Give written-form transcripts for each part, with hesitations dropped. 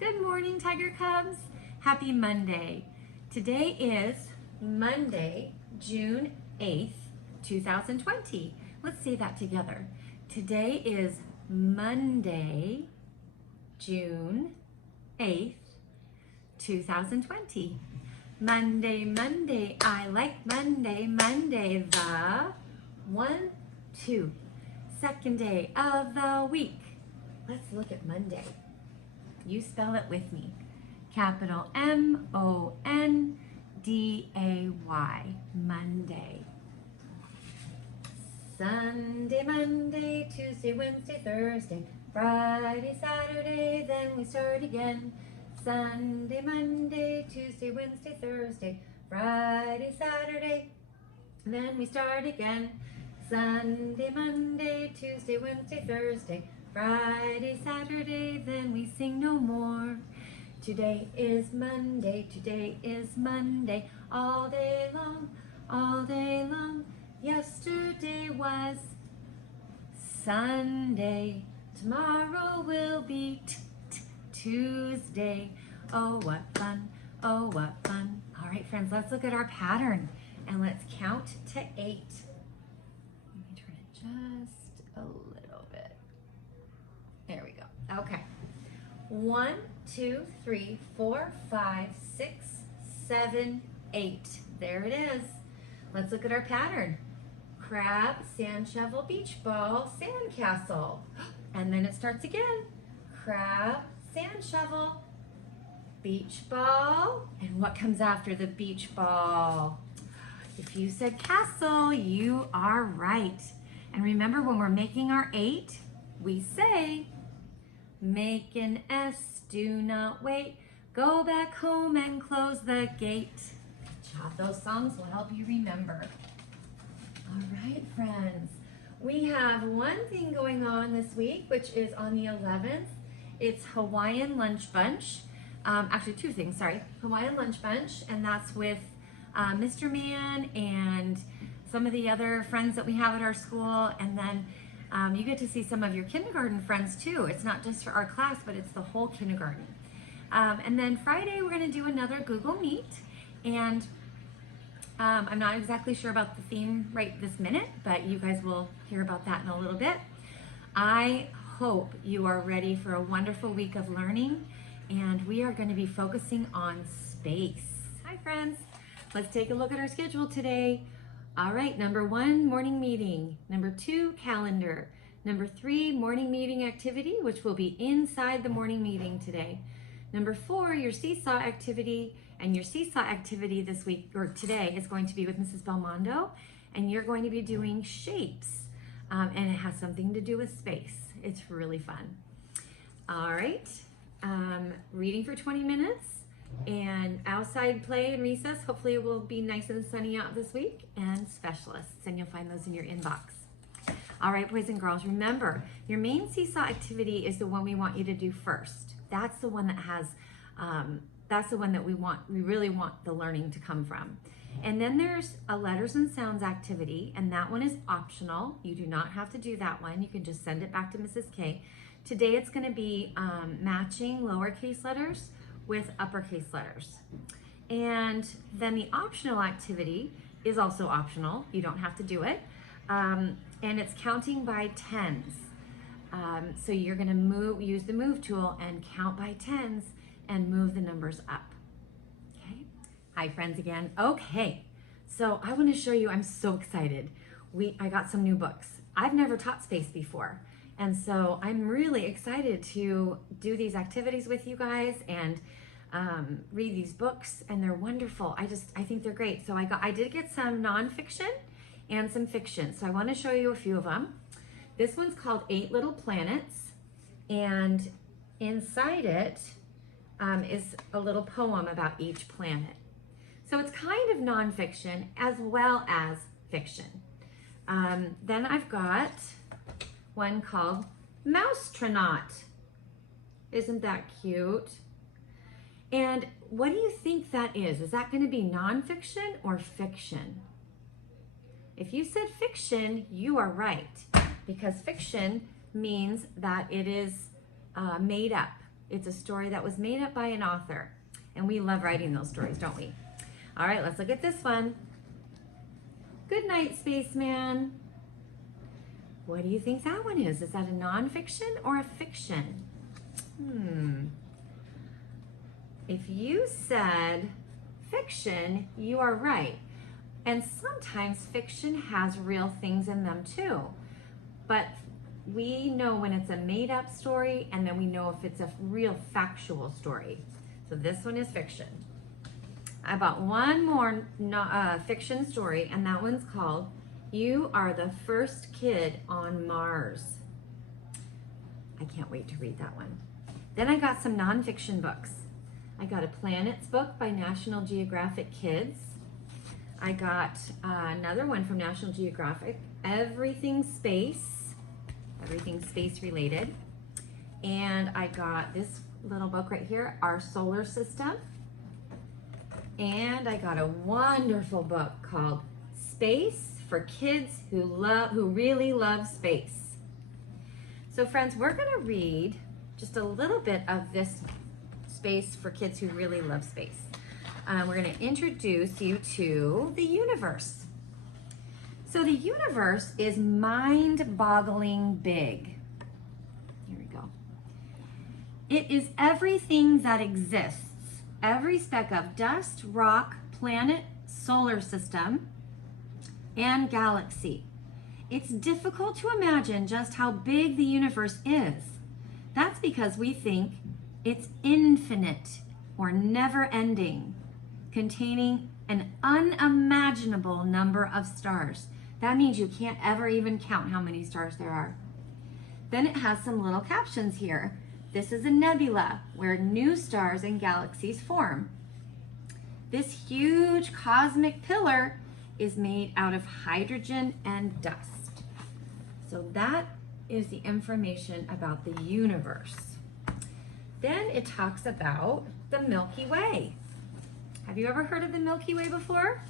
Good morning, Tiger Cubs. Happy Monday. Today is Monday, June 8th, 2020. Let's say that together. Today is Monday, June 8th, 2020. Monday, Monday, I like Monday, Monday, the 1, 2, second day of the week. Let's look at Monday. You spell it with me. Capital M-O-N-D-A-Y, Monday. Sunday, Monday, Tuesday, Wednesday, Thursday, Friday, Saturday, then we start again. Sunday, Monday, Tuesday, Wednesday, Thursday, Friday, Saturday, then we start again. Sunday, Monday, Tuesday, Wednesday, Thursday, Friday, Saturday, then we sing no more. Today is Monday, all day long, all day long. Yesterday was Sunday, tomorrow will be Tuesday. Oh, what fun, oh, what fun. All right, friends, let's look at our pattern and let's count to 8. Let me turn it just a little bit. There we go. Okay. 1, 2, 3, 4, 5, 6, 7, 8. There it is. Let's look at our pattern. Crab, sand shovel, beach ball, sand castle. And then it starts again. Crab, sand shovel, beach ball. And what comes after the beach ball? If you said castle, you are right. And remember, when we're making our 8, we say, make an S, do not wait. Go back home and close the gate. Good job. Those songs will help you remember. All right, friends. We have one thing going on this week, which is on the 11th. It's Hawaiian Lunch Bunch. Actually, 2 things, sorry. Hawaiian Lunch Bunch, and that's with Mr. Man and some of the other friends that we have at our school. And then you get to see some of your kindergarten friends too. It's not just for our class, but it's the whole kindergarten. And then Friday, we're gonna do another Google Meet. And I'm not exactly sure about the theme right this minute, but you guys will hear about that in a little bit. I hope you are ready for a wonderful week of learning, and we are going to be focusing on space. Hi, friends. Let's take a look at our schedule today. All right, number 1, morning meeting. Number 2, calendar. Number 3, morning meeting activity, which will be inside the morning meeting today. Number 4, your seesaw activity. And your seesaw activity this week, or today, is going to be with Mrs. Belmondo, and you're going to be doing shapes, and it has something to do with space. It's really fun. All right, reading for 20 minutes, and outside play and recess. Hopefully it will be nice and sunny out this week, and specialists, and you'll find those in your inbox. All right, boys and girls, remember, your main seesaw activity is the one we want you to do first. That's the one that has, that's the one that we really want the learning to come from. And then there's a letters and sounds activity, and that one is optional. You do not have to do that one. You can just send it back to Mrs. K. Today it's gonna be matching lowercase letters with uppercase letters. And then the optional activity is also optional. You don't have to do it. And it's counting by tens. So you're gonna use the move tool and count by tens and move the numbers up. Okay. Hi, friends again. Okay. So I want to show you, I'm so excited. I got some new books. I've never taught space before. And so I'm really excited to do these activities with you guys and read these books, and they're wonderful. I think they're great. So I did get some nonfiction and some fiction. So I want to show you a few of them. This one's called 8 Little Planets, and inside it is a little poem about each planet. So it's kind of nonfiction as well as fiction. Then I've got one called Mousetronaut. Isn't that cute? And what do you think that is? Is that going to be nonfiction or fiction? If you said fiction, you are right, because fiction means that it is made up. It's a story that was made up by an author. And we love writing those stories, don't we? All right, let's look at this one. Good night, spaceman. What do you think that one is? Is that a nonfiction or a fiction? If you said fiction, you are right. And sometimes fiction has real things in them too. But we know when it's a made-up story, and then we know if it's a real factual story. So this one is fiction. I bought one more fiction story, and that one's called You Are the First Kid on Mars. I can't wait to read that one. Then I got some nonfiction books. I got a Planets book by National Geographic Kids. I got another one from National Geographic, Everything Space related. And I got this little book right here, Our Solar System. And I got a wonderful book called Space for Kids who really love space. So friends, we're gonna read just a little bit of this Space for Kids who really love space. We're gonna introduce you to the universe. So the universe is mind-boggling big. Here we go. It is everything that exists. Every speck of dust, rock, planet, solar system, and galaxy. It's difficult to imagine just how big the universe is. That's because we think it's infinite or never-ending, containing an unimaginable number of stars. That means you can't ever even count how many stars there are. Then it has some little captions here. This is a nebula where new stars and galaxies form. This huge cosmic pillar is made out of hydrogen and dust. So that is the information about the universe. Then it talks about the Milky Way. Have you ever heard of the Milky Way before?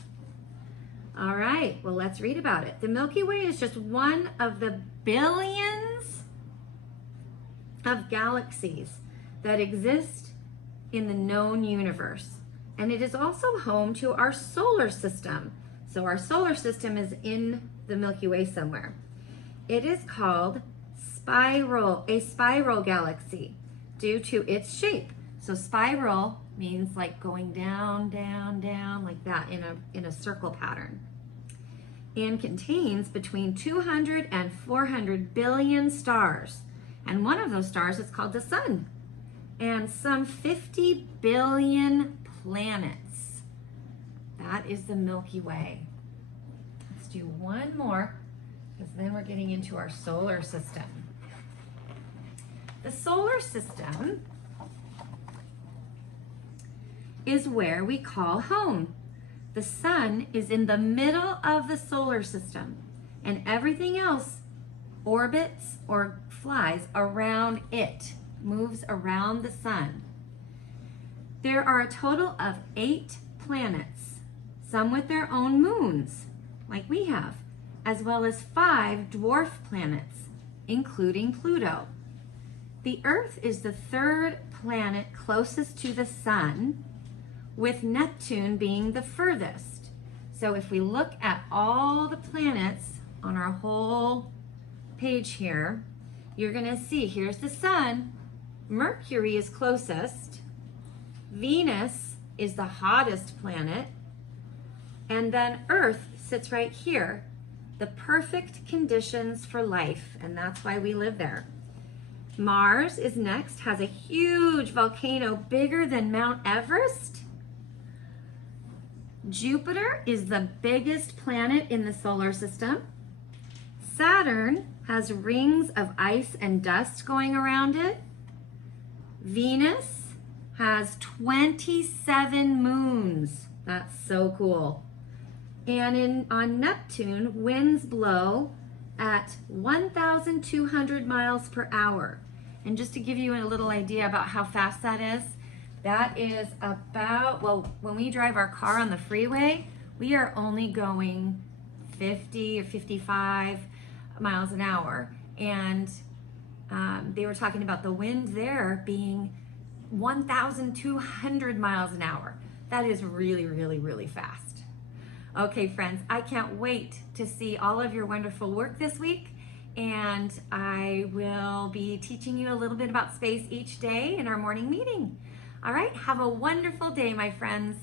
All right, well, let's read about it. The Milky Way is just one of the billions of galaxies that exist in the known universe. And it is also home to our solar system. So our solar system is in the Milky Way somewhere. It is called a spiral galaxy due to its shape. So spiral means like going down, down, down, like that in a circle pattern. And contains between 200 and 400 billion stars. And one of those stars is called the sun. And some 50 billion planets. That is the Milky Way. Let's do one more, because then we're getting into our solar system. The solar system is where we call home. The sun is in the middle of the solar system, and everything else orbits or flies around it, moves around the sun. There are a total of 8 planets, some with their own moons, like we have, as well as 5 dwarf planets, including Pluto. The Earth is the 3rd planet closest to the sun, with Neptune being the furthest. So if we look at all the planets on our whole page here, you're gonna see, here's the sun, Mercury is closest, Venus is the hottest planet, and then Earth sits right here. The perfect conditions for life, and that's why we live there. Mars is next, has a huge volcano bigger than Mount Everest. Jupiter is the biggest planet in the solar system. Saturn has rings of ice and dust going around it. Venus has 27 moons. That's so cool. And on Neptune, winds blow at 1,200 miles per hour. And just to give you a little idea about how fast that is about, well, when we drive our car on the freeway, we are only going 50 or 55 miles an hour. And they were talking about the wind there being 1,200 miles an hour. That is really, really, really fast. Okay, friends, I can't wait to see all of your wonderful work this week. And I will be teaching you a little bit about space each day in our morning meeting. All right, have a wonderful day, my friends.